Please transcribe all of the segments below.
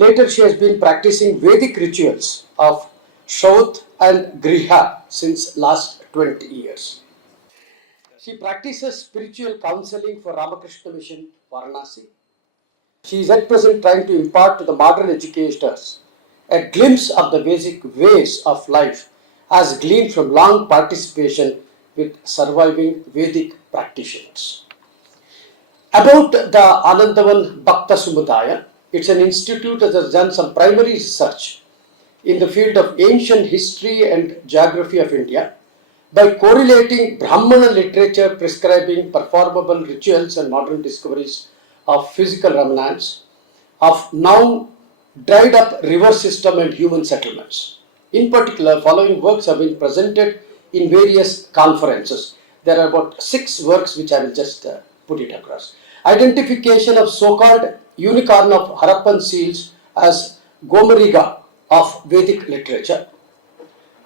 Later, she has been practicing Vedic rituals of Shaut and Griha since last 20 years. She practices spiritual counseling for Ramakrishna Mission, Varanasi. She is at present trying to impart to the modern educators a glimpse of the basic ways of life as gleaned from long participation with surviving Vedic practitioners. About the Anandavan Bhakta Samudaya, it's an institute that has done some primary research in the field of ancient history and geography of India by correlating Brahmana literature prescribing performable rituals and modern discoveries of physical remnants of now dried up river system and human settlements. In particular, following works have been presented in various conferences. There are about 6 works which I will just put it across. Identification of so-called unicorn of Harappan seals as Gomariga of Vedic literature.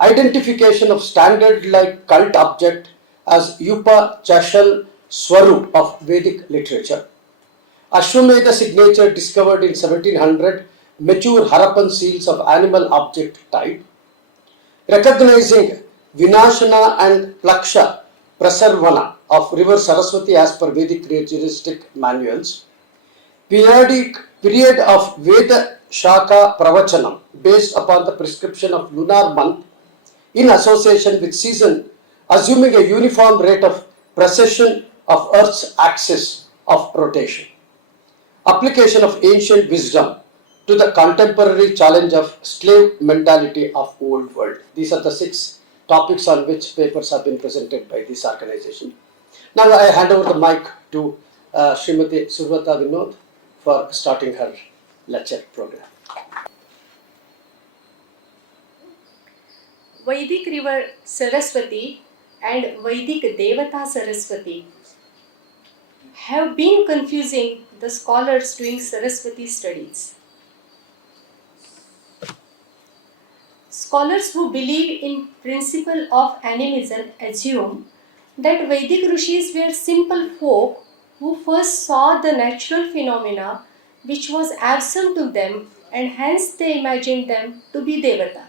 Identification of standard like cult object as Yupa Chashal Swaroop of Vedic literature. Ashwamedha signature discovered in 1700, mature Harappan seals of animal object type. Recognizing Vinashana and Plaksha Prasarvana of River Sarasvati as per Vedic ritualistic manuals. Period of Veda Shaka Pravachanam based upon the prescription of lunar month in association with season, assuming a uniform rate of precession of Earth's axis of rotation. Application of ancient wisdom to the contemporary challenge of slave mentality of old world. These are the 6 topics on which papers have been presented by this organization. Now I hand over the mic to Srimati Suvrata Vinod for starting her lecture program. Vedic River Sarasvati and Vedic Devata Sarasvati have been confusing the scholars doing Sarasvati studies. Scholars who believe in principle of animism assume that Vedic rishis were simple folk who first saw the natural phenomena which was absent to them and hence they imagined them to be Devata.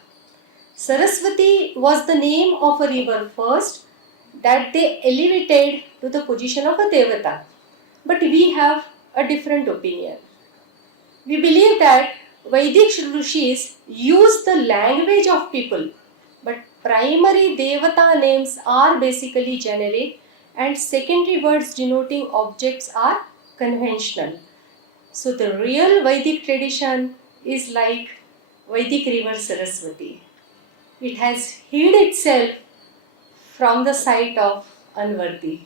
Sarasvati was the name of a river first that they elevated to the position of a Devata. But we have a different opinion. We believe that Vedic rishis use the language of people, but primary Devata names are basically generic and secondary words denoting objects are conventional. So the real Vedic tradition is like Vedic river Sarasvati. It has hid itself from the sight of unworthy.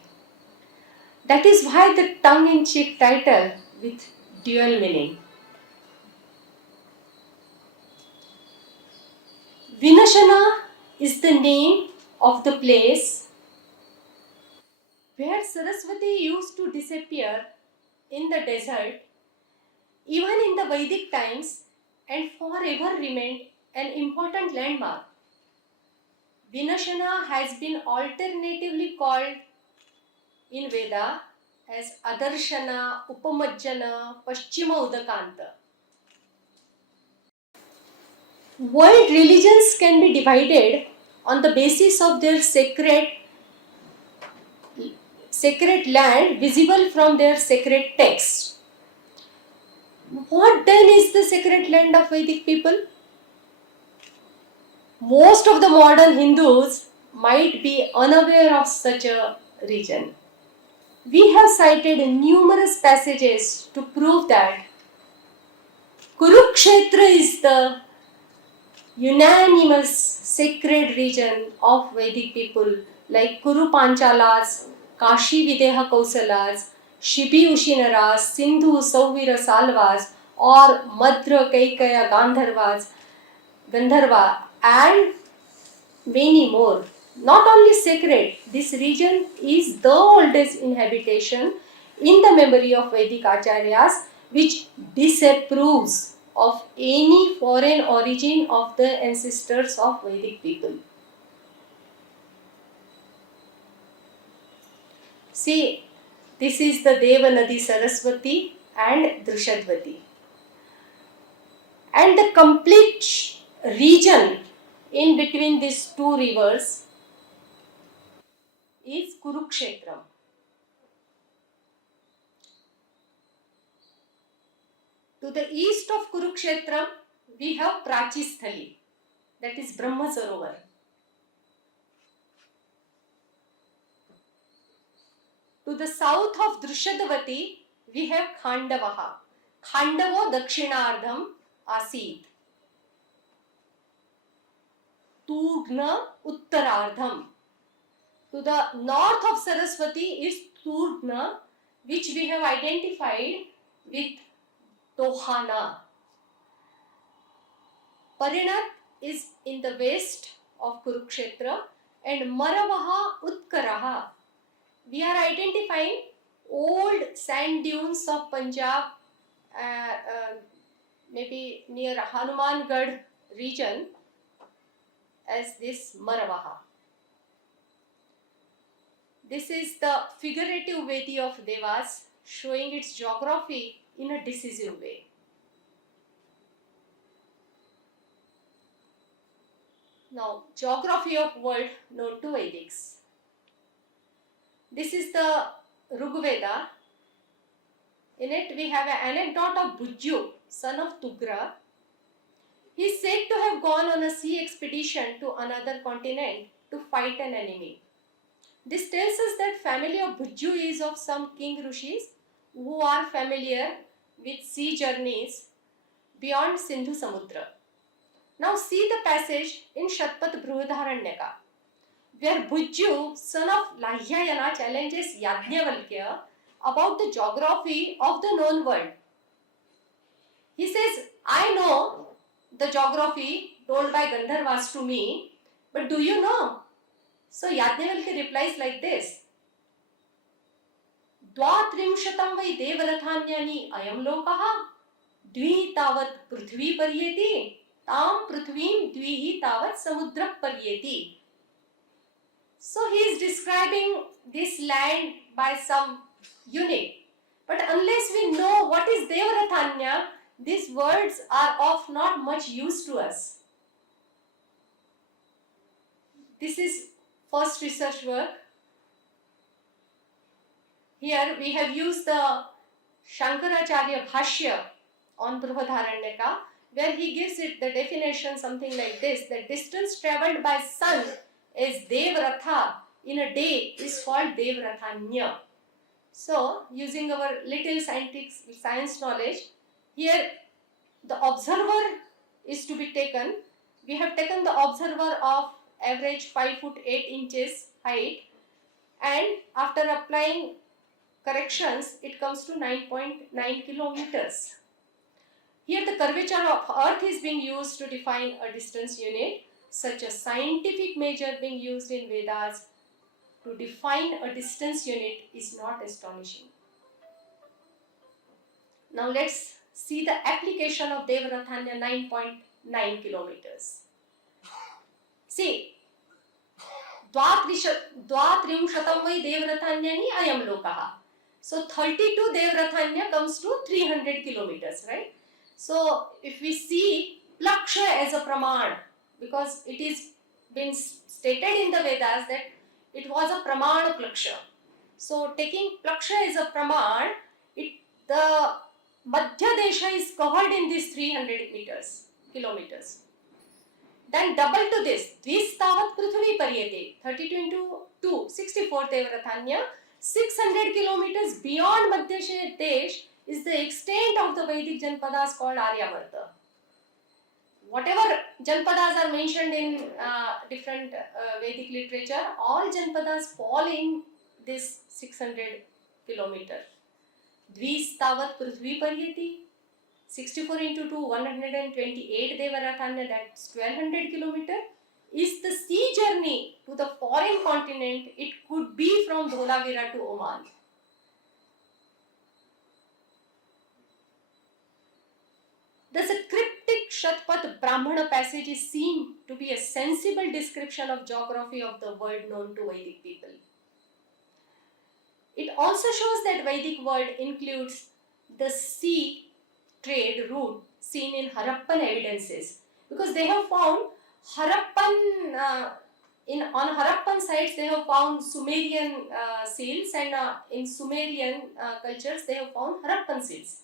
That is why the tongue-in-cheek title with dual meaning. Vinashana is the name of the place where Sarasvati used to disappear in the desert, even in the Vedic times, and forever remained an important landmark. Vinashana has been alternatively called in Veda as Adarshana, Upamajjana, Paschima Udakanta. World religions can be divided on the basis of their sacred land visible from their sacred text. What then is the sacred land of Vedic people? Most of the modern Hindus might be unaware of such a region. We have cited numerous passages to prove that Kurukshetra is the unanimous sacred region of Vedic people, like Kuru Panchalas, Kashi Videha Kausalas, Shibi Ushinaras, Sindhu Sauvira Salvas, or Madhra Kaikaya Gandharva, and many more. Not only sacred, this region is the oldest inhabitation in the memory of Vedic Acharyas, which disapproves of any foreign origin of the ancestors of Vedic people. See, this is the Devanadi Sarasvati and Drishadvati. And the complete region in between these two rivers is Kurukshetra. To the east of Kurukshetra, we have Prachistali, that is Brahma Sarovar. To the south of Drushadavati, we have Khandavaha. Khandavo Dakshinardham Asit. Turgna Uttarardham. To the north of Sarasvati is Turgna, which we have identified with Tohana. Parinath is in the west of Kurukshetra and Maravaha Utkaraha. We are identifying old sand dunes of Punjab, maybe near Hanumangad region, as this Maravaha. This is the figurative Vedi of Devas, showing its geography in a decisive way. Now, geography of world known to Vedics. This is the Rigveda. In it, we have an anecdote of Bujju, son of Tugra. He is said to have gone on a sea expedition to another continent to fight an enemy. This tells us that family of Bujju is of some king rishis who are familiar with sea journeys beyond Sindhu Samudra. Now see the passage in Shatpat Brihadharanyaka, where Bujju, son of Lahyayana, challenges Yajnavalkya about the geography of the known world. He says, I know the geography told by Gandharvas to me, but do you know? So Yajnavalkya replies like this. Dvatrimshatam vai devarathanyani ayam lokaha dvi tavat prithvi paryeti tam prithvim dvihi tavat samudra paryeti. So he is describing this land by some unit. But unless we know what is Devarathanya, these words are of not much use to us. This is first research work. Here we have used the Shankaracharya Bhashya on Brihadharanyaka, where he gives it the definition something like this: the distance travelled by sun is Devratha in a day is called Devrathanya. So, using our little science knowledge, here the observer is to be taken. We have taken the observer of average 5 foot 8 inches height, and after applying corrections, it comes to 9.9 kilometers. Here the curvature of earth is being used to define a distance unit. Such a scientific measure being used in Vedas to define a distance unit is not astonishing. Now let's see the application of Devarathanya 9.9 kilometers. See, Dvatrimshatam vai Devarathanyani ayam lokaha. So 32 Devarathanya comes to 300 kilometers, right? So if we see Plaksha as a Praman, because it is been stated in the Vedas that it was a Praman Plaksha. So taking Plaksha as a Praman, the Madhya Desha is covered in these 300 kilometers. Then double to this, Dvistavat Prithvi Paryate, 32 into 2, 64 Devarathanya, 600 kilometers beyond Madhya Desh is the extent of the Vedic Janpadas called Aryavarta. Whatever Janpadas are mentioned in different Vedic literature, all Janpadas fall in this 600 kilometer. Dvistavat Prithvi Paryati, 64 into 2, 128 Devarathanya, that's 1200 kilometer, is the sea journey to the foreign continent. It could be from Dholavira to Oman. Thus a cryptic Shatpat Brahmana passage is seen to be a sensible description of geography of the world known to Vedic people. It also shows that Vedic world includes the sea trade route seen in Harappan evidences, because they have found on Harappan sites they have found Sumerian seals, and in Sumerian cultures they have found Harappan seals.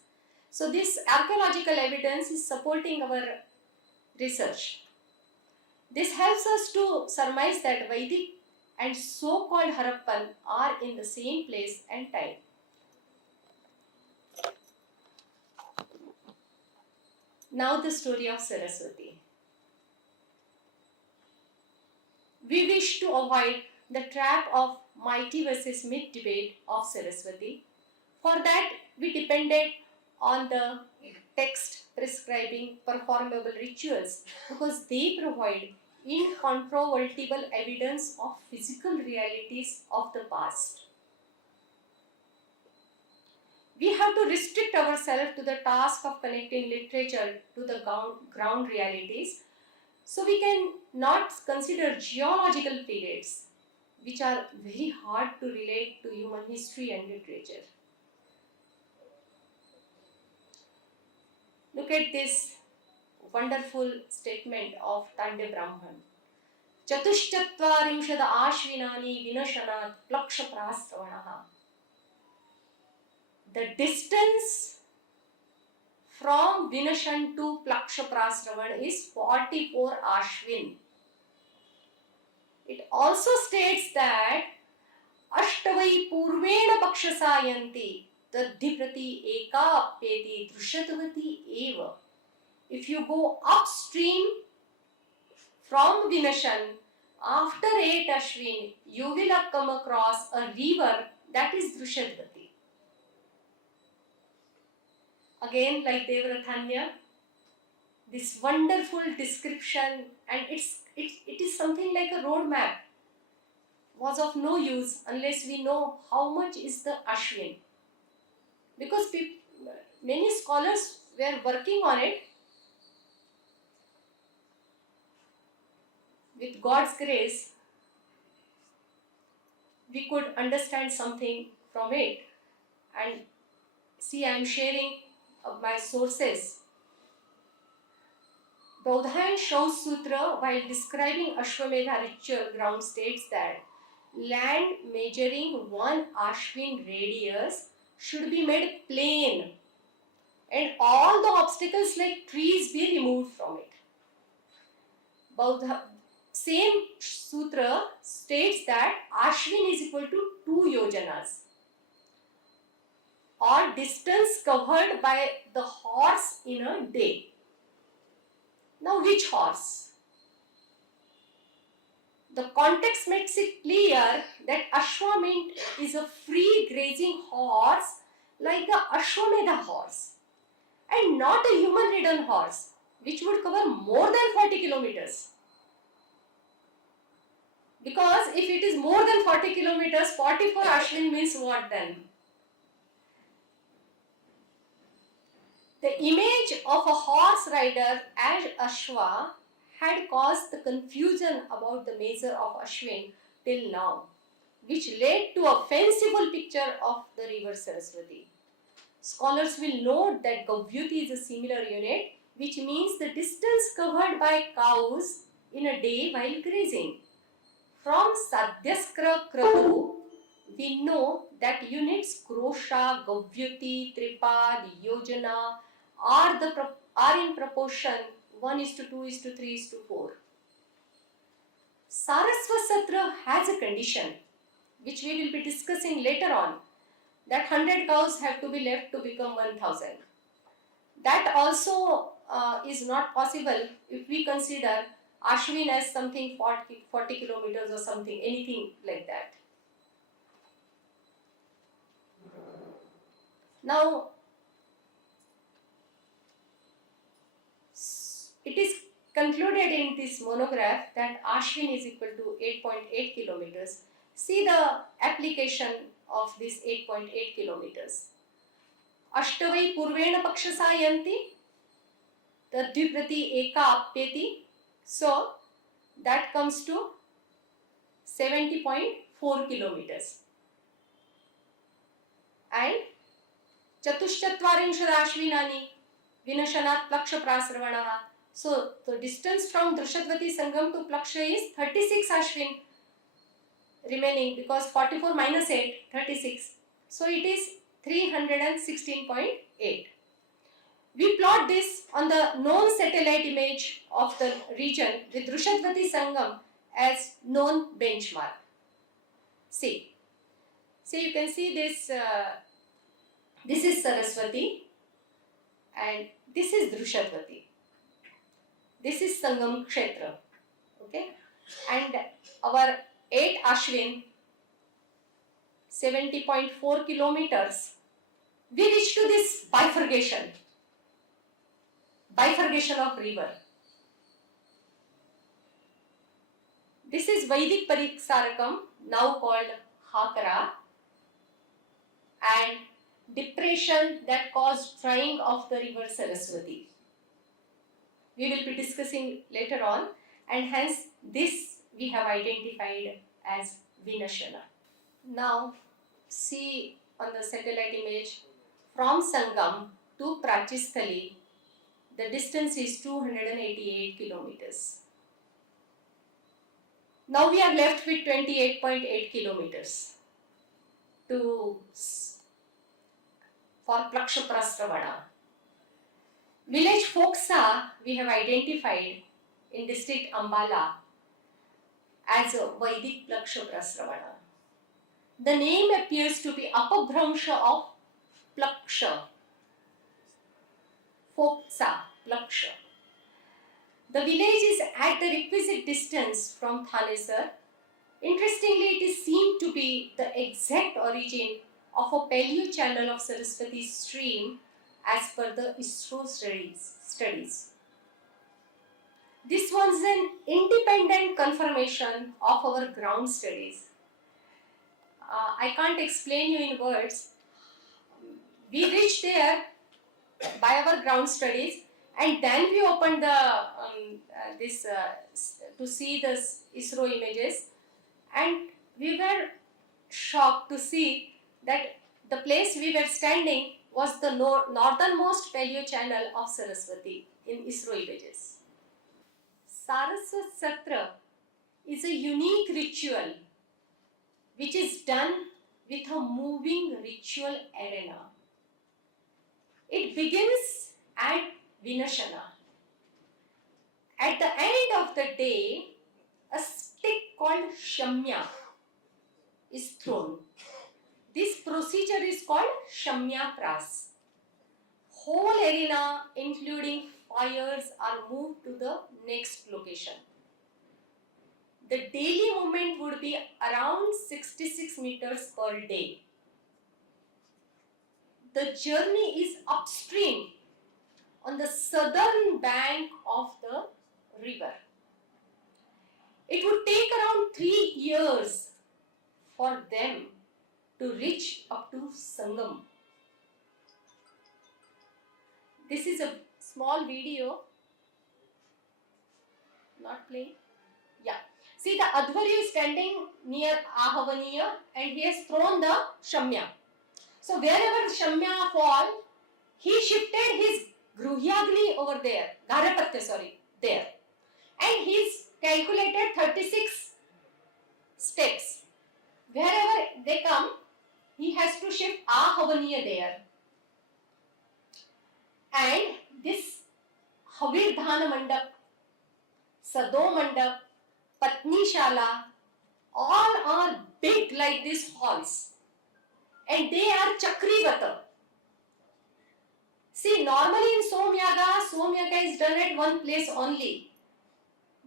So this archaeological evidence is supporting our research. This helps us to surmise that Vedic and so-called Harappan are in the same place and time. Now the story of Sarasvati. We wish to avoid the trap of mighty versus myth debate of Sarasvati. For that, we depended on the text prescribing performable rituals because they provide incontrovertible evidence of physical realities of the past. We have to restrict ourselves to the task of connecting literature to the ground realities, so we can not consider geological periods which are very hard to relate to human history and literature. Look at this wonderful statement of Tandya Brahman. Chatushchatvarimshad ashvinani vinashanat plakshaprastravanaha. The distance from Vinashan to Plakshaprasravan is 44 Ashwin. It also states that Ashtavai Purvena Pakshasayanti Tadhiprati Eka Apyeti Drushatavati Eva. If you go upstream from Vinashan, after 8 Ashwin, you will come across a river that is Drushatavati. Again, like Devrathanya, this wonderful description, and it is something like a road map, was of no use unless we know how much is the Ashwin. Because many scholars were working on it. With God's grace, we could understand something from it. And see, I am sharing my sources. Baudhayan Shaus Sutra, while describing Ashwamedha ritual ground, states that land measuring 1 Ashwin radius should be made plain and all the obstacles like trees be removed from it. Same sutra states that Ashwin is equal to 2 yojanas, or distance covered by the horse in a day. Now, which horse? The context makes it clear that Ashwamedh is a free grazing horse like the Ashwamedha horse, and not a human ridden horse which would cover more than 40 kilometers. Because if it is more than 40 kilometers, 44 Ashwin means what then? The image of a horse rider as Ashwa had caused the confusion about the measure of Ashwin till now, which led to a fanciful picture of the river Sarasvati. Scholars will note that Gavyuti is a similar unit, which means the distance covered by cows in a day while grazing. From Sadhyaskra Kratu, we know that units Krosha, Gavyuti, Tripad, Yojana are in proportion 1:2:3:4. Sarasvati has a condition which we will be discussing later on, that 100 cows have to be left to become 1000. That also is not possible if we consider Ashwin as something 40 kilometers or something, anything like that. Now, it is concluded in this monograph that Ashwin is equal to 8.8 kilometers. See the application of this 8.8 kilometers. Ashtavai Purvena Pakshasayanti Tadviprati Eka Apyeti. So that comes to 70.4 kilometers. And Chatushchatvarimshad Ashvinani, Vinashanat Plaksha Prasravanaha. So the distance from Drushatvati Sangam to Plaksha is 36 Ashwin remaining, because 44 minus 8, 36. So it is 316.8. We plot this on the known satellite image of the region with Drushatvati Sangam as known benchmark. See you can see this. This is Sarasvati and this is Drushatvati. This is Sangam Kshetra. Okay, and our 8 Ashwin, 70.4 kilometers. We reach to this bifurcation of river. This is Vedic Pariksarakam, now called Hakara, and depression that caused drying of the river Sarasvati. We will be discussing later on, and hence this we have identified as Vinashana. Now see on the satellite image, from Sangam to Prachistali, the distance is 288 kilometers. Now we are left with 28.8 kilometers for Plaksha Prasravana. Village Foksa we have identified in district Ambala as a Vedic Plaksha Prasravana. The name appears to be Apabhramsha of Plaksha. Foksa, Plaksha. The village is at the requisite distance from Thanesar. Interestingly, it is seen to be the exact origin of a paleo channel of Sarasvati stream as per the ISRO studies. This was an independent confirmation of our ground studies. I can't explain you in words. We reached there by our ground studies, and then we opened to see the ISRO images, and we were shocked to see that the place we were standing was the northernmost paleo channel of Sarasvati in ISRO images. Saraswat Satra is a unique ritual which is done with a moving ritual arena. It begins at Vinashana. At the end of the day, a stick called Shamya is thrown. This procedure is called Shamya Pras. Whole arena, including fires, are moved to the next location. The daily movement would be around 66 meters per day. The journey is upstream on the southern bank of the river. It would take around 3 years for them to reach up to Sangam. This is a small video, not playing. Yeah. See, the Adhvari is standing near Ahavaniya and he has thrown the Shamya. So wherever Shamya fall, he shifted his Gruhyagni over there, there. And he's calculated 36 steps. Wherever they come, he has to shift Ahavaniya there. And this Havir Dhana Mandap, Sado Mandap, Patni Shala, all are big like these halls. And they are Chakrivata. See, normally in Somyaga is done at one place only.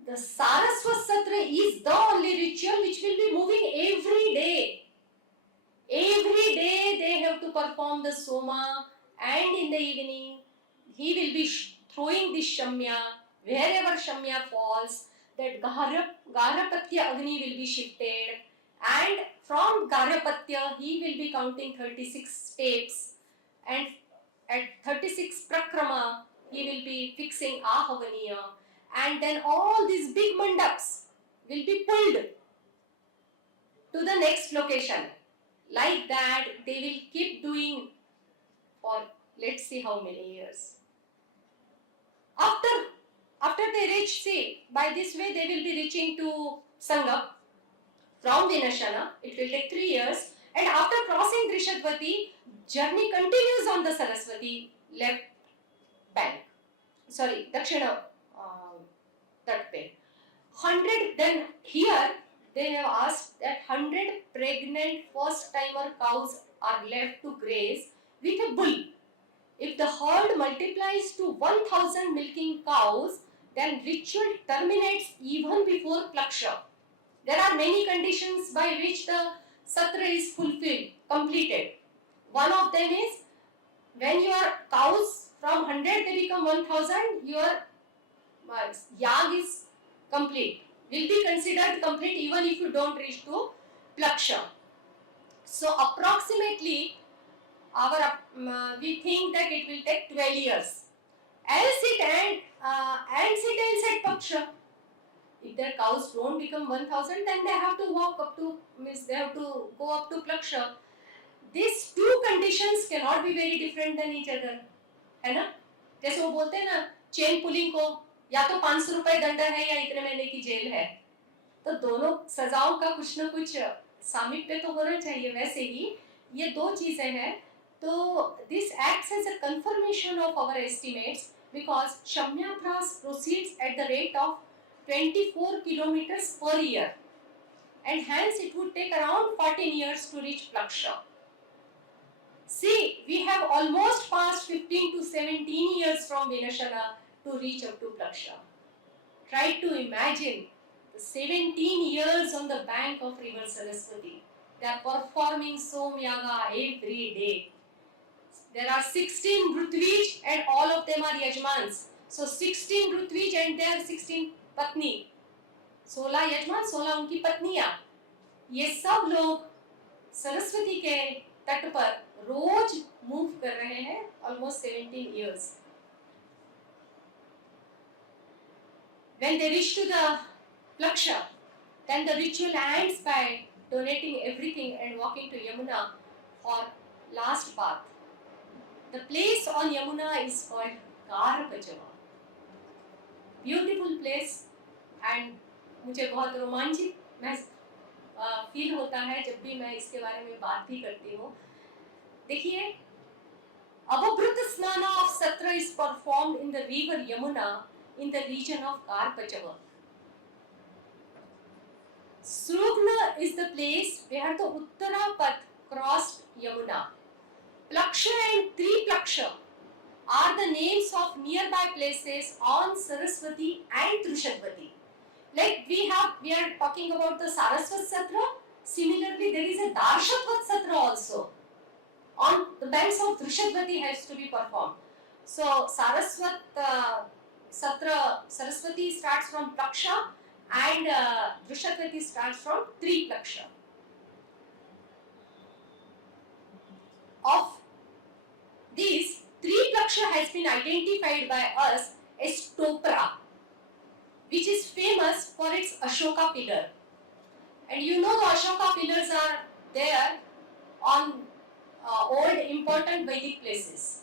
The Saraswat Satra is the only ritual which will be moving every day. Every day they have to perform the Soma, and in the evening he will be throwing this Shamya. Wherever Shamya falls, that Garapatya Agni will be shifted, and from Garapatya he will be counting 36 steps, and at 36 Prakrama he will be fixing Ahavaniya, and then all these big mandaps will be pulled to the next location. Like that they will keep doing for let's see how many years. after they reach, see, by this way they will be reaching to Sangam from Vinashana. It will take 3 years. And after crossing Drishadvati, journey continues on the Sarasvati left bank. Sorry, Dakshina that way. 100, then here they have asked that 100 pregnant first timer cows are left to graze with a bull. If the herd multiplies to 1000 milking cows, then ritual terminates even before Plaksha. There are many conditions by which the Satra is fulfilled, completed. One of them is when your cows from 100 they become 1000, your yag is complete. Will be considered complete even if you don't reach to Plaksha. So approximately we think that it will take 12 years. Else it ends at Paksha. If their cows don't become 1000, then they have to walk up to, means they have to go up to Plaksha. These two conditions cannot be very different than each other. है ना? जैसे वो बोलते हैं ना, chain pulling को या तो 500 रुपए दंड है या इतने महीने की जेल है. तो दोनों सजाओं का कुछ न कुछ सामीप्य तो होना चाहिए. वैसे ही ये दो चीजें हैं. So this acts as a confirmation of our estimates because Shamyapras proceeds at the rate of 24 kilometers per year, and hence it would take around 14 years to reach Plaksha. See, we have almost passed 15 to 17 years from Vinashana to reach up to Plaksha. Try to imagine the 17 years on the bank of River Sarasvati. They are performing Somyaga every day. There are 16 Rutvij and all of them are Yajmans. So 16 Rutvij and there are 16 Patni. 16 Yajman, 16 उनकी पत्नियां. ये सब लोग सरस्वती के तट पर रोज move कर रहे हैं almost 17 years. When they reach to the Plaksha, then the ritual ends by donating everything and walking to Yamuna for last bath. The place on Yamuna is called Karpachava. Beautiful place and मुझे बहुत रोमांचित मैं feel होता है जब भी मैं इसके बारे में बात भी करती हूँ. देखिए, Avabhrut Snana of Satra is performed in the river Yamuna in the region of Karpachava. Srugna is the place where the Uttarapath crossed Yamuna. Plaksha and Triplaksha are the names of nearby places on Sarasvati and Drushadvati. Like we are talking about the Saraswat Satra. Similarly, there is a Darshatvat Satra also. On the banks of Drushadvati has to be performed. So Saraswat Satra, Saraswati starts from Plaksha and Drushadvati starts from Triplaksha. Of these, Triplaksha has been identified by us as Topra, which is famous for its Ashoka pillar. And you know the Ashoka pillars are there on old important Vedic places.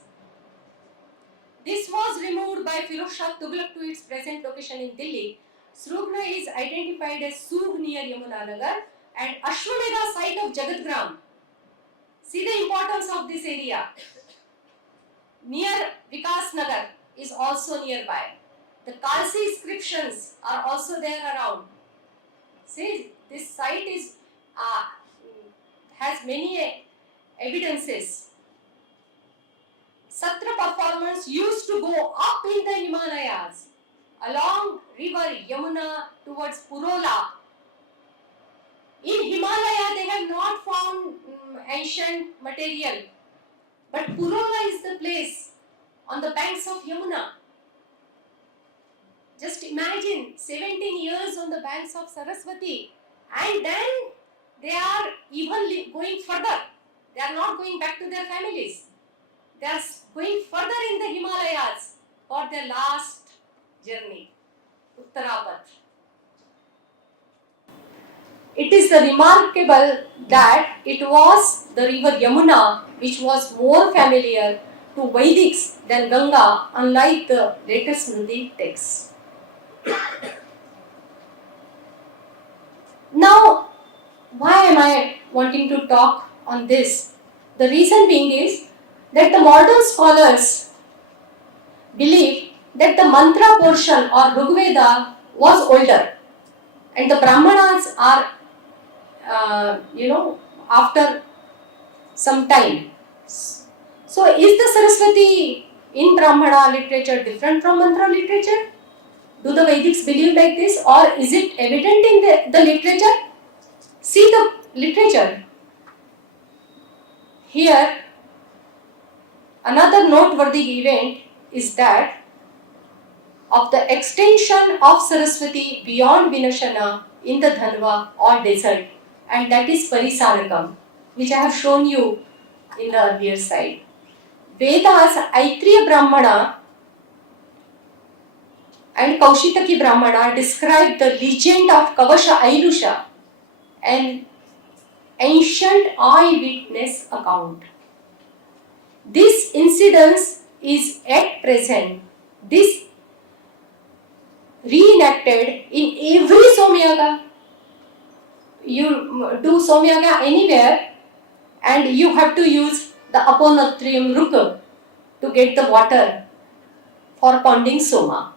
This was removed by Firoz Shah Tughlaq to its present location in Delhi. Srugna is identified as Sug near Yamunanagar and Ashwamedha site of Jagatgram. See the importance of this area. Near Vikas Nagar is also nearby. The Kalsi inscriptions are also there around. See, this site is has many evidences. Satra performers used to go up in the Himalayas along river Yamuna towards Purola. In Himalaya they have not found ancient material, but Purola is the place on the banks of Yamuna. Just imagine 17 years on the banks of Sarasvati, and then they are even going further. They are not going back to their families. They are going further in the Himalayas for their last journey, Uttarapath. It is remarkable that it was the river Yamuna which was more familiar to Vedics than Ganga, unlike the latest Smriti texts. Now, why am I wanting to talk on this? The reason being is that the modern scholars believe that the mantra portion or Rigveda was older and the Brahmanas are, after some time. So, is the Saraswati in Brahmana literature different from mantra literature? Do the Vedics believe like this, or is it evident in the literature? See the literature. Here, another noteworthy event is that of the extension of Saraswati beyond Vinashana in the Dhanva or desert, and that is Parisarakam, which I have shown you in the earlier slide. Vedas Aitriya Brahmana and Kaushitaki Brahmana describe the legend of Kavasha Ailusha, an ancient eyewitness account. This incident is at present reenacted in every Somyaga. You do Somyaga anywhere and you have to use the Aponatrium Ruka to get the water for ponding Soma.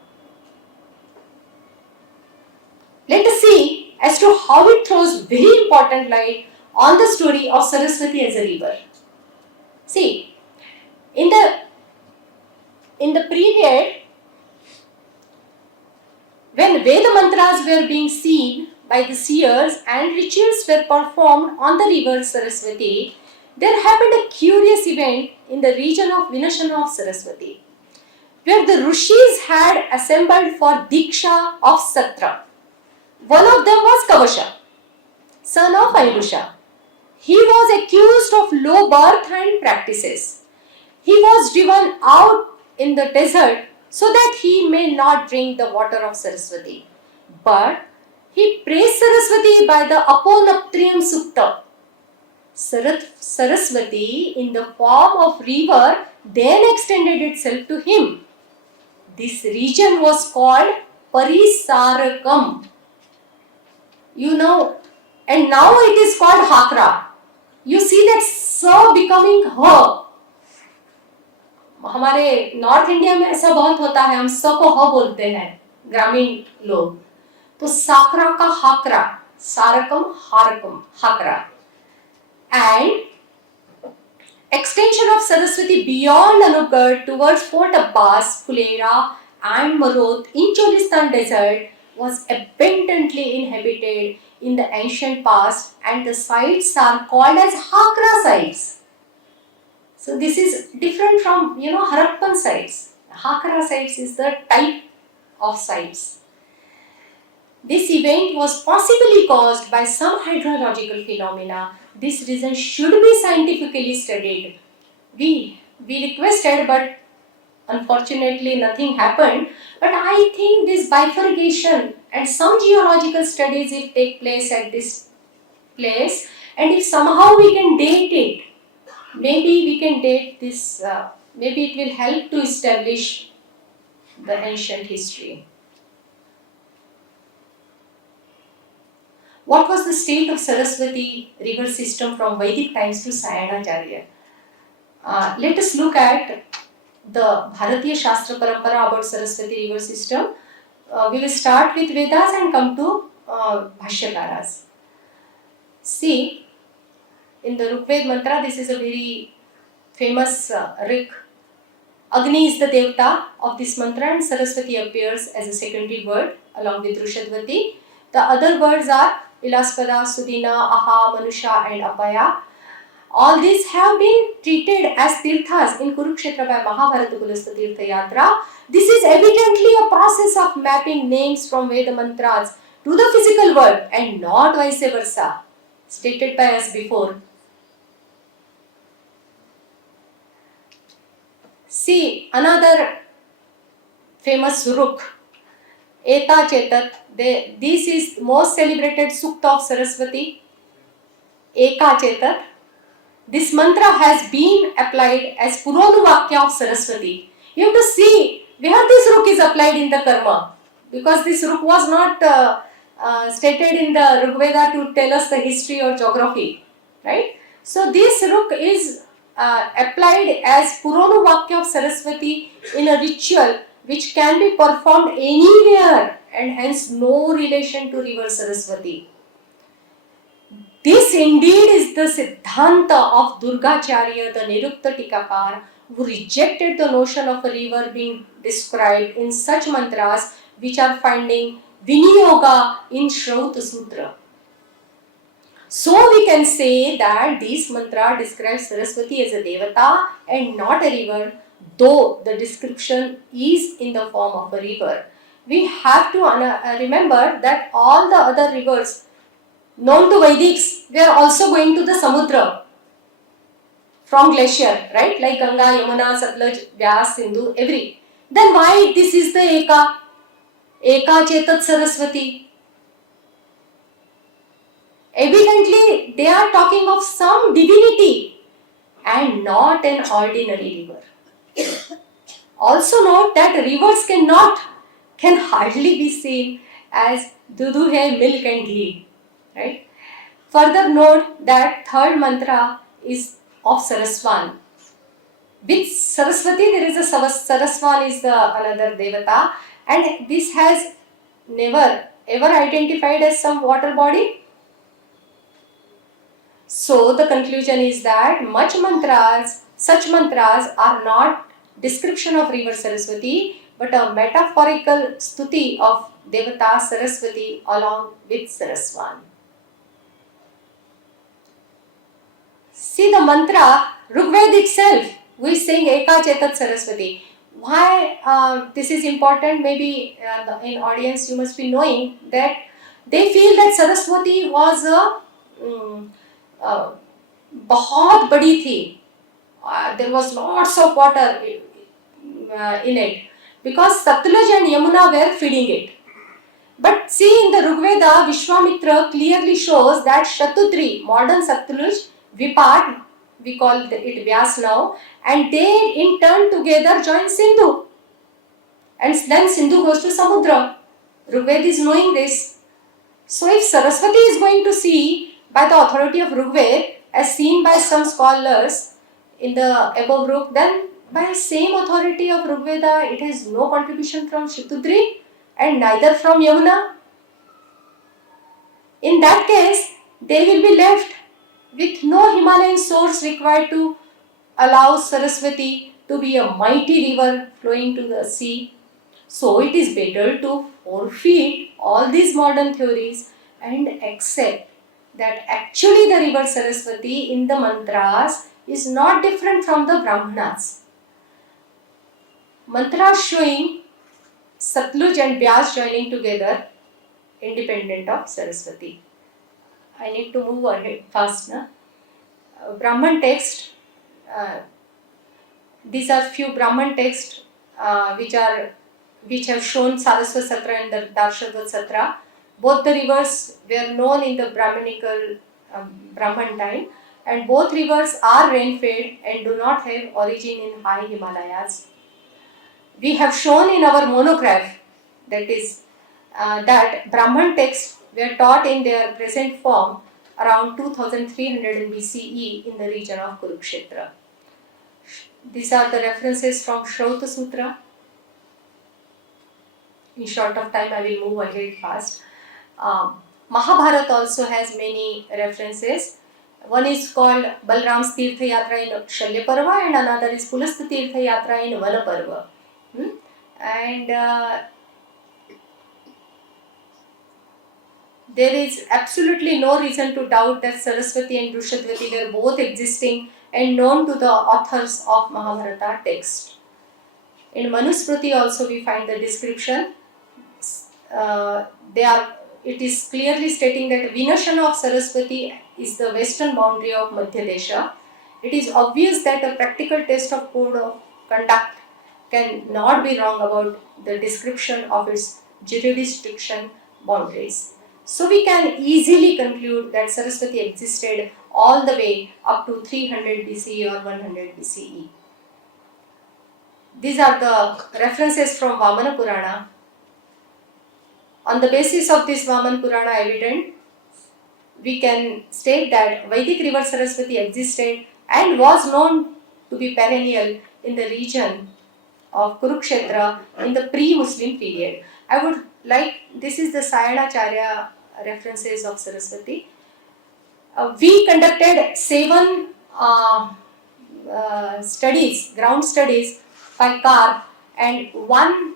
Let us see as to how it throws very important light on the story of Saraswati as a river. See, in the period when Veda mantras were being seen by the seers and rituals were performed on the river Sarasvati, there happened a curious event in the region of Vinashana of Saraswati, where the Rishis had assembled for Diksha of Satra. One of them was Kavasha, son of Ailusha. He was accused of low birth and practices. He was driven out in the desert so that he may not drink the water of Saraswati. But he praised Saraswati by the Aponaptriyam Sukta. Saraswati, in the form of river, then extended itself to him. This region was called Parisarakam. And now it is called Hakra. You see that S becoming H. हमारे north India में ऐसा बहुत होता है, हम स को ह बोलते हैं ग्रामीण लोग, तो साकरा का हाकरा, सारकम हारकम हाकरा. And extension of Saraswati beyond Anugarh towards Fort Abbas, Fulera and Marot in Cholistan desert was abundantly inhabited in the ancient past, and the sites are called as Hakra sites. So this is different from Harappan sites. Hakra sites is the type of sites. This event was possibly caused by some hydrological phenomena. This reason should be scientifically studied. We requested, but unfortunately nothing happened. But I think this bifurcation and some geological studies will take place at this place, and if somehow we can date it, maybe we can date this, maybe it will help to establish the ancient history. What was the state of Saraswati river system from Vedic times to Sayanacharya? Let us look at the Bharatiya Shastra Parampara about Saraswati river system. We will start with Vedas and come to Bhashyakaras. See, in the Rigveda mantra, this is a very famous Rig. Agni is the devta of this mantra, and Saraswati appears as a secondary word along with Rushadvati. The other words are Ilaspada, Sudina, Aha, Manusha and Apaya. All these have been treated as tirthas in Kurukshetra by Mahabharata Kulastha Tirtha Yatra. This is evidently a process of mapping names from Veda mantras to the physical world and not vice versa, stated by us before. See, another famous Ruk, Eta Chetat. This is most celebrated Sukta of Saraswati, Eka Chetat. This mantra has been applied as Puronuvakya of Saraswati. You have to see where this Ruk is applied in the karma. because this Ruk was not stated in the Rig Veda to tell us the history or geography, right? So this Ruk is applied as Puranu Vakya of Saraswati in a ritual which can be performed anywhere and hence no relation to River Sarasvati. This indeed is the Siddhanta of Durgacharya, the Nirukta Tikakar, who rejected the notion of a river being described in such mantras which are finding Viniyoga in Shrauta Sutra. So we can say that this mantra describes Saraswati as a devata and not a river, though the description is in the form of a river. We have to remember that all the other rivers known to Vedics, they are also going to the Samudra from glacier, right? Like Ganga, Yamuna, Satluj, Vyas, Sindhu, every. Then why this is the Eka? Eka Chetat Saraswati. Evidently, they are talking of some divinity and not an ordinary river. Also note that rivers can hardly be seen as Dudu hai milk and ghee, right? Further note that third mantra is of Saraswan. With Saraswati there is a Saraswan is the another devata, and this has never ever identified as some water body. So the conclusion is that such mantras are not description of river Saraswati but a metaphorical stuti of devata Saraswati along with Saraswan. See the mantra, Rigveda itself, who is saying Eka Chetat Saraswati. Why this is important? Maybe in audience you must be knowing that they feel that Saraswati was a बहुत बड़ी थी. There was lots of water in it because Satluj and Yamuna were feeding it. But see in the Rigveda, Vishwamitra clearly shows that Shatudri, modern Satluj, Vipat, we call it Vyas now, and they in turn together join Sindhu. And then Sindhu goes to Samudra. Rigveda is knowing this. So if Saraswati is going to see by the authority of Rigveda, as seen by some scholars in the above Ruk, then by same authority of Rigveda, it has no contribution from Shatudri and neither from Yamuna. In that case, they will be left with no Himalayan source required to allow Saraswati to be a mighty river flowing to the sea. So it is better to forfeit all these modern theories and accept that actually the river Saraswati in the mantras is not different from the Brahmanas. Mantras showing Satluj and Vyas joining together independent of Saraswati. I need to move ahead fast now. Brahman text, these are few Brahman texts which have shown Saraswat Satra and the Darshadvat Satra. Both the rivers were known in the Brahmanical Brahman time, and both rivers are rain-fed and do not have origin in high Himalayas. We have shown in our monograph that Brahman texts were taught in their present form around 2300 BCE in the region of Kurukshetra. These are the references from Shrauta Sutra. In short of time, I will move ahead fast. Mahabharata also has many references. One is called Balram's Tirtha Yatra in Shalya Parva and another is Pulastha Tirtha Yatra in Vana Parva. And there is absolutely no reason to doubt that Saraswati and Drushadvati were both existing and known to the authors of Mahabharata text. In Manusmriti also we find the description. It is clearly stating that Vinashana of Saraswati is the western boundary of Madhya Desha. It is obvious that a practical test of code of conduct can not be wrong about the description of its jurisdiction boundaries. So we can easily conclude that Saraswati existed all the way up to 300 BCE or 100 BCE. These are the references from Vamana Purana. On the basis of this Vaman Purana evidence, we can state that Vedic river Sarasvati existed and was known to be perennial in the region of Kurukshetra in the pre-Muslim period. I would like, this is the Sayanacharya references of Saraswati. We conducted 7 studies, ground studies by car, and 1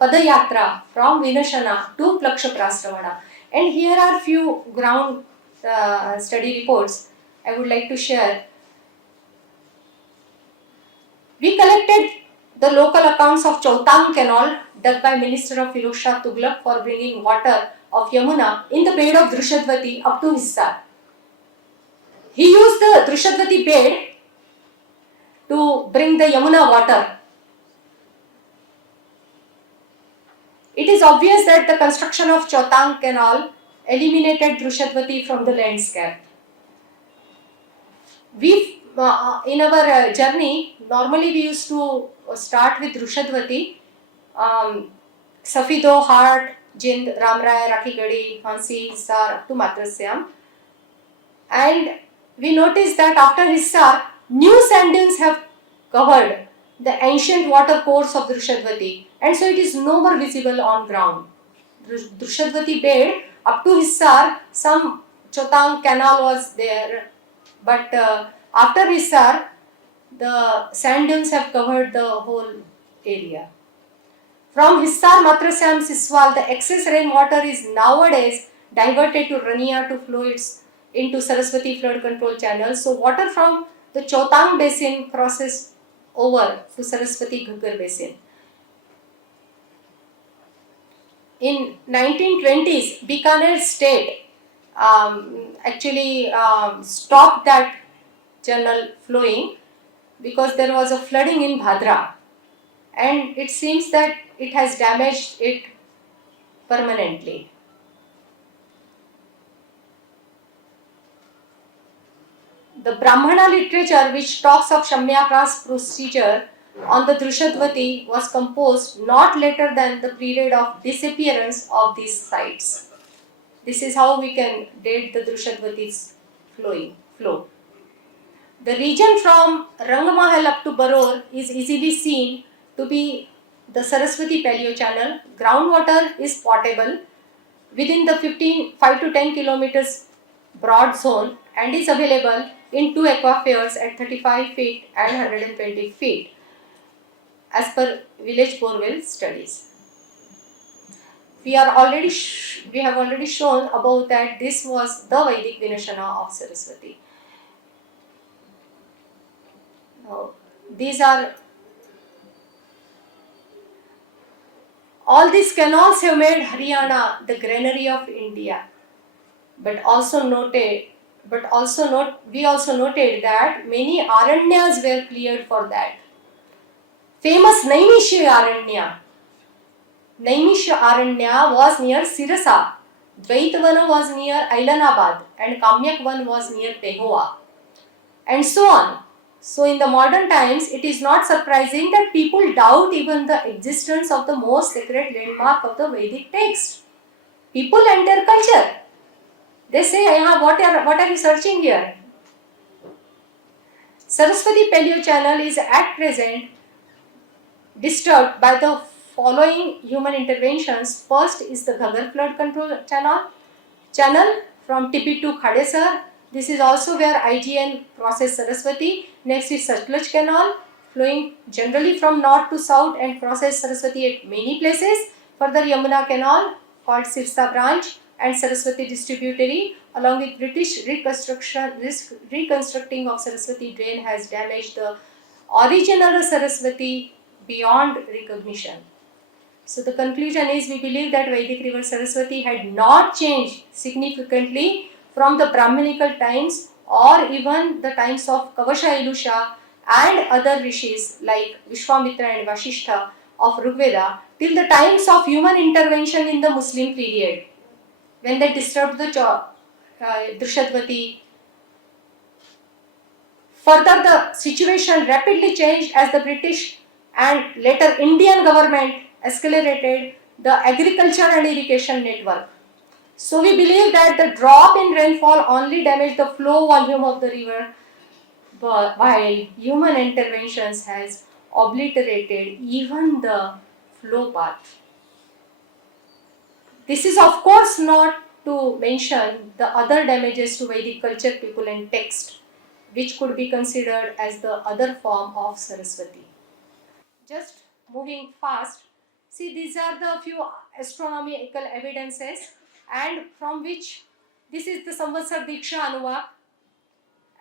Padayatra from Vinashana to Plakshaprastravana. And here are few ground study reports I would like to share. We collected the local accounts of Chautang Canal dug by Minister of Firozshah Tughlaq for bringing water of Yamuna in the bed of Drushadvati up to Hissar. He used the Drushadvati bed to bring the Yamuna water. It is obvious that the construction of Chautang Canal eliminated Drushadvati from the landscape. We, in our journey, normally we used to start with Drushadvati, Safido, Hart, Jind, Ramraya, Rakhigadi, Hansi, Hissar up to Matrasyam. And we noticed that after Hissar, new sand dunes have covered the ancient water course of Drushadvati, and so it is no more visible on ground. Drushadvati bed up to Hissar, some Chautang canal was there, but after Hissar, the sand dunes have covered the whole area. From Hissar, Matrasyam, Siswal, the excess rainwater is nowadays diverted to Rania to flow into Saraswati flood control channel. So water from the Chautang basin crosses over to Saraswati Ghaggar basin. In 1920s, Bikaner state actually stopped that channel flowing because there was a flooding in Bhadra, and it seems that it has damaged it permanently. The Brahmana literature, which talks of Shamyapra's procedure on the Drushadvati, was composed not later than the period of disappearance of these sites. This is how we can date the Drushadvati's flow. The region from Rangamahal up to Baror is easily seen to be the Saraswati Paleo channel. Groundwater is potable within the 5 to 10 kilometers broad zone and is available in 2 aquifers at 35 feet and 120 feet as per village borewell studies. We have already shown about that this was the Vedic Vinashana of Saraswati. Now, all these canals have made Haryana the granary of India. We also noted that many aranyas were cleared for that. Famous Naimishya Aranya was near Sirasa, Dvaitavana was near Ailanabad, and Kamyakvan was near Pehowa, and so on. So in the modern times, it is not surprising that people doubt even the existence of the most sacred landmark of the Vedic text. People and their culture. They say, what are you searching here? Saraswati Paleo channel is at present disturbed by the following human interventions. First is the Ghaggar flood control channel from Tipi to Khadesar. This is also where IGN crosses Saraswati. Next is Satluj canal flowing generally from north to south and crosses Saraswati at many places. Further, Yamuna canal called Sirsa branch and Saraswati distributary along with British reconstructing of Saraswati drain has damaged the original Saraswati beyond recognition. So the conclusion is we believe that Vedic river Saraswati had not changed significantly from the Brahminical times or even the times of Kavasha Ilusha and other rishis like Vishwamitra and Vasishtha of Rigveda till the times of human intervention in the Muslim period when they disturbed the Drushadvati. Further, the situation rapidly changed as the British and later Indian government accelerated the agriculture and irrigation network. So we believe that the drop in rainfall only damaged the flow volume of the river, while human interventions has obliterated even the flow path. This is of course not to mention the other damages to Vedic culture, people and text, which could be considered as the other form of Saraswati. Just moving fast, see, these are the few astronomical evidences, and from which this is the Samvatsar Diksha Anuvak,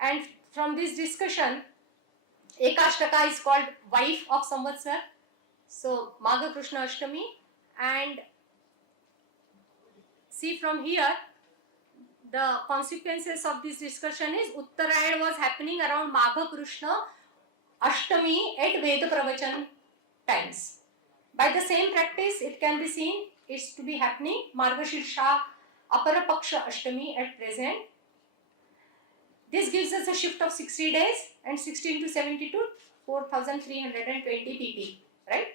and from this discussion, Ekashtaka is called wife of Samvatsar, so Magha Krishna Ashtami, and see from here, the consequences of this discussion is Uttarayan was happening around Magha Krishna Ashtami at Veda Pravachan times. By the same practice, it can be seen it's to be happening Margashirsha Aparapaksha Ashtami at present. This gives us a shift of 60 days, and 16 to 72, 4320 pp, right?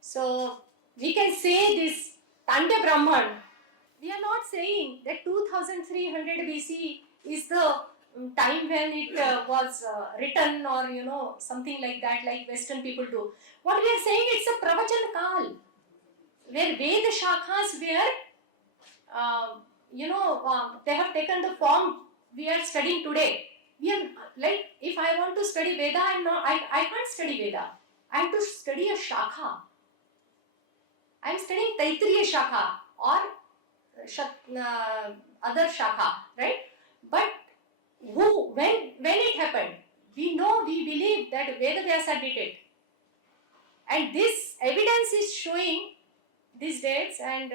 So we can say this Tandya Brahman. We are not saying that 2300 BC is the time when it was written, or something like that, like Western people do. What we are saying, it's a Pravachan Kal, where Veda Shakhas were, they have taken the form we are studying today. We are like, if I want to study Veda, I can't study Veda. I have to study a Shakha. I am studying Taittiriya Shakha or other Shakha, right? But when it happened, we believe that Veda Vyasa did it. And this evidence is showing these dates, and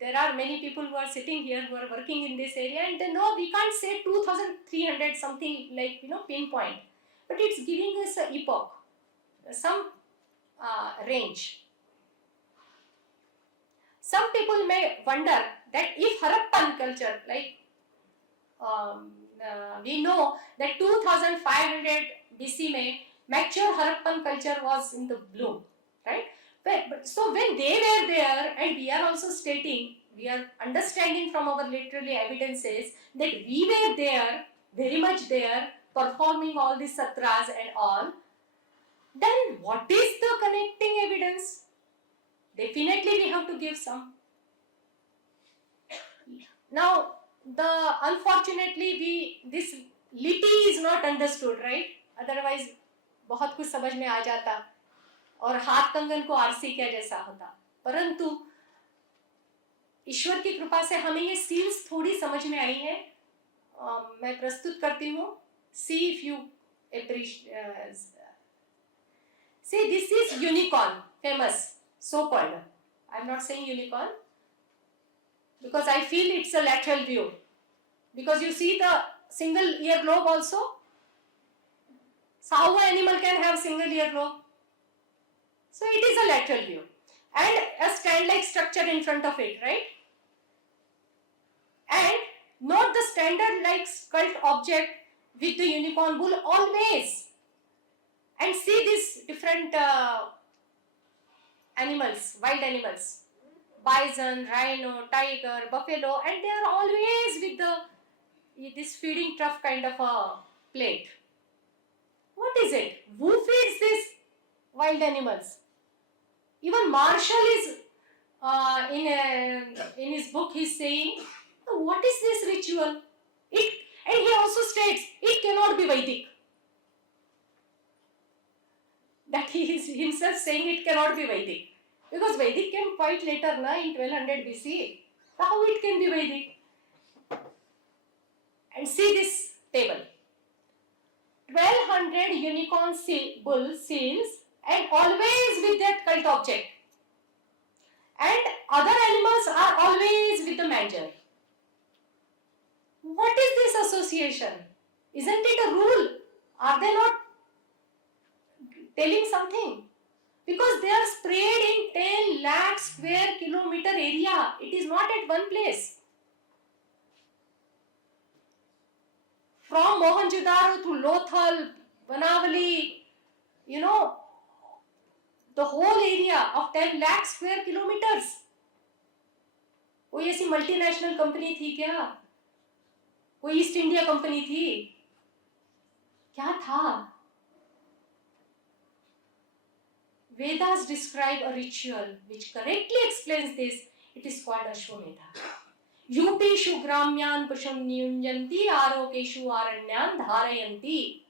there are many people who are sitting here who are working in this area, and they know we can't say 2300 something like pinpoint, but it's giving us a epoch, some range. Some people may wonder that if Harappan culture, like we know that 2500 BC may mature Harappan culture was in the bloom, right? But so when they were there, and we are also stating, we are understanding from our literary evidences that we were there, very much there, performing all these satras and all, then what is the connecting evidence? Definitely we have to give some. Now, unfortunately this लिपि is not understood, right? Otherwise बहुत कुछ समझ में आ जाता और हाथ कंगन को आरसी क्या जैसा होता, परंतु ईश्वर की कृपा से हमें ये सीन्स थोड़ी समझ में आई है. मैं प्रस्तुत करती हूँ. See if you appreciate. See, this is unicorn, famous, so called. I am not saying unicorn because I feel it's a lateral view, because you see the single ear lobe also. So how an animal can have single ear lobe? So it is a lateral view, and a stand-like structure in front of it, right? And not the standard like sculpt object with the unicorn bull always. And see these different animals, wild animals, bison, rhino, tiger, buffalo, and they are always with this feeding trough kind of a plate. What is it? Who feeds these wild animals? Even Marshall is in his book he's saying, what is this ritual? And he also states it cannot be Vedic. That he is himself saying it cannot be Vedic, because Vedic came quite later, in 1200 BC. So how it can be Vedic? And see this table. 1200 unicorn bull seals, and always with that cult object. And other animals are always with the manger. What is this association? Isn't it a rule? Are they not telling something? Because they are spread in 10 lakh square kilometer area. It is not at one place. From Mohenjo-daro to Lothal, Banavali, the whole area of 10 lakh square kilometers. कोई ऐसी multinational company थी क्या? कोई east India company थी? क्या था? Vedas describe a ritual which correctly explains this. It is called Ashwamedha. Yupeshu gramyan pasham niyunjanti arokeshu aranyan dharayanti.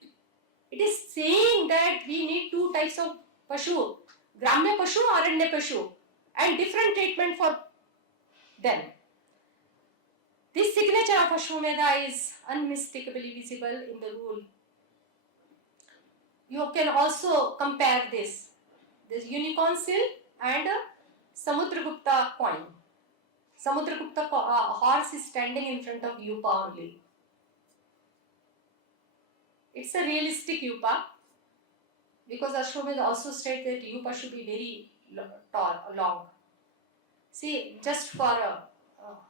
It is saying that we need two types of pashu, Gramya pashu, Aranya pashu, and different treatment for them. This signature of Ashwamedha is unmistakably visible in the rule. You can also compare this unicorn seal and a Samudragupta coin. Samudragupta horse is standing in front of Yupa only. It's a realistic Yupa, because Ashwamedha also states that Yupa should be very long. See, just for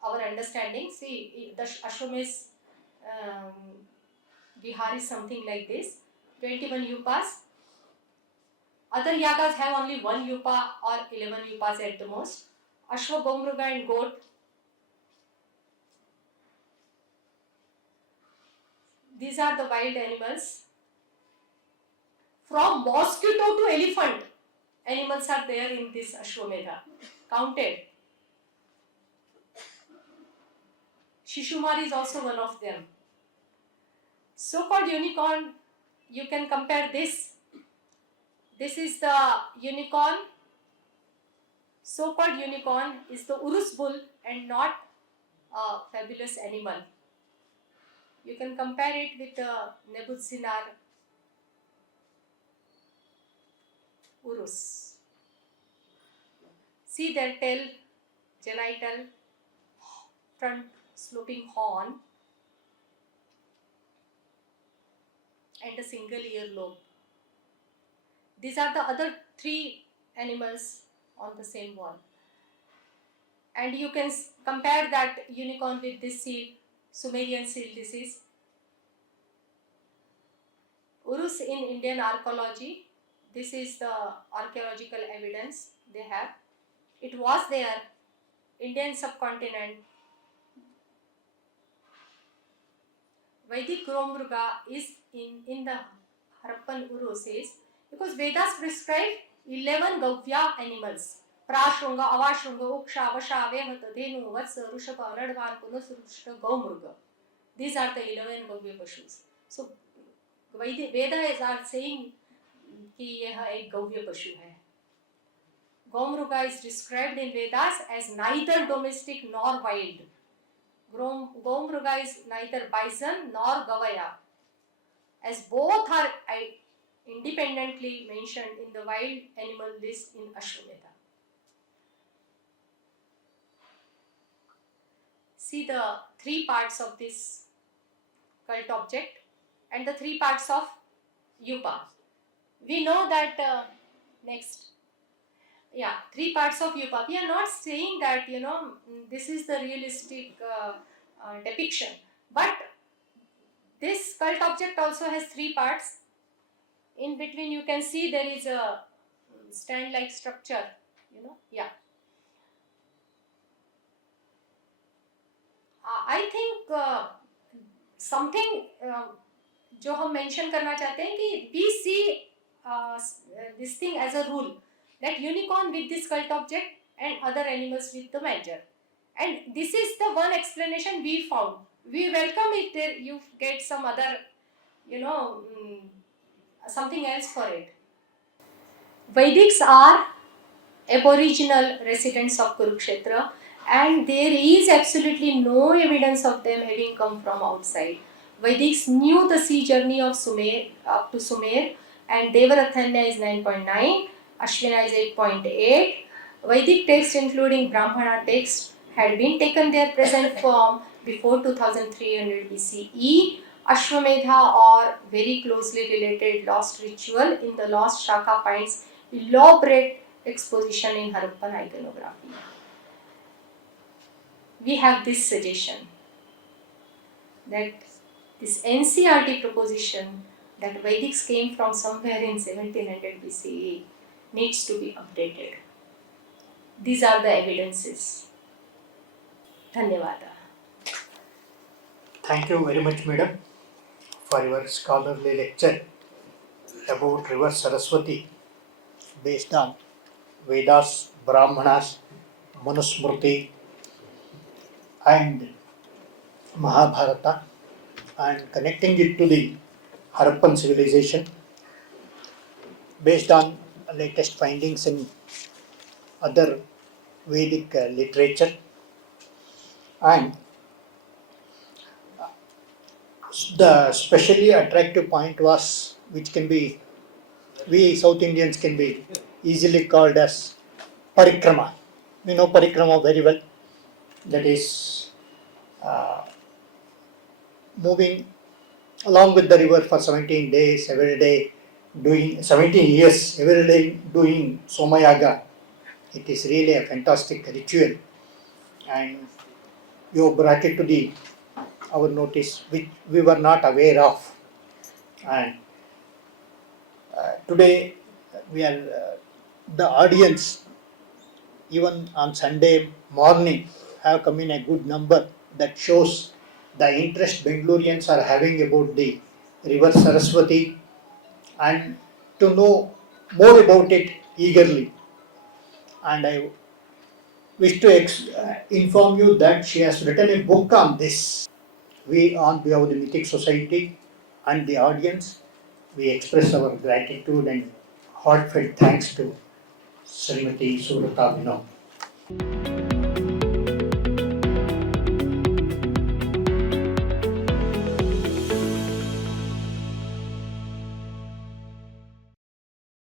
our understanding, see, the Ashwamedha's Vihar is something like this, 21 Yupas. Other yagas have only 1 Yupa or 11 Yupas at the most. Ashwa, Gomruga and goat. These are the wild animals. From mosquito to elephant, animals are there in this Ashwamedha, counted. Shishumari is also one of them. So-called unicorn, you can compare this. This is the unicorn. So-called unicorn is the Urus bull and not a fabulous animal. You can compare it with the Nebuchadnezzar Urus. See their tail, genital, front sloping horn, and a single earlobe. These are the other 3 animals on the same wall. And you can compare that unicorn with this seal, Sumerian seal. This is Urus in Indian archaeology. This is the archaeological evidence they have. It was there, Indian subcontinent. Vedic Gomruga is in the Harappan Urus is, because Vedas prescribe 11 Gavya animals. Prashrunga, Avashrunga, Uksha, Avasha, Avehata, Dhenu, Vatsa, Rushapa, Radvan, Punasrushta, Gomruga. These are the 11 Gavya Pashus. So, Vedas are saying कि यह एक गव्य पशु है. Gomruga is described in Vedas as neither domestic nor wild. Gomruga is neither bison nor gavaya, as both are independently mentioned in the wild animal list in Ashwamedha. See the 3 parts of this cult object and the 3 parts of Yupa. We know that next, 3 parts of Yupa. We are not saying that this is the realistic depiction, but this cult object also has 3 parts. In between you can see there is a stand-like structure. I think something जो हम mention करना चाहते हैं कि we see this thing as a rule, that unicorn with this cult object and other animals with the manger, and this is the one explanation we found. We welcome it there you get some other something else for it. Vedics are aboriginal residents of Kurukshetra, and there is absolutely no evidence of them having come from outside. Vedics knew the sea journey of Sumer up to Sumer, and Devarathanya is 9.9, Ashvina is 8.8. Vedic texts, including Brahmana texts, had been taken their present form before 2300 BCE. Ashwamedha, or very closely related lost ritual in the lost Shaka, finds elaborate exposition in Harappan iconography. We have this suggestion that this NCRT proposition that Vedics came from somewhere in 1700 BCE needs to be updated. These are the evidences. Dhanyavada. Thank you very much, madam, for your scholarly lecture about River Sarasvati based on Vedas, Brahmanas, Manusmriti, and Mahabharata, and connecting it to the Harappan civilization based on latest findings in other Vedic literature. And the specially attractive point was, which can be, we South Indians can be easily called as parikrama. We know parikrama very well. That is uh, moving along with the river for 17 days every day, doing 17 years every day doing Somayaga. It is really a fantastic ritual, and you brought it to the our notice, which we were not aware of. And today we are the audience, even on Sunday morning, have come in a good number. That shows the interest Bengaloreans are having about the River Sarasvati, and to know more about it eagerly. And I wish to inform you that she has written a book on this. We, on behalf of the Mythic Society and the audience, we express our gratitude and heartfelt thanks to Srimati Suvrata Vinod.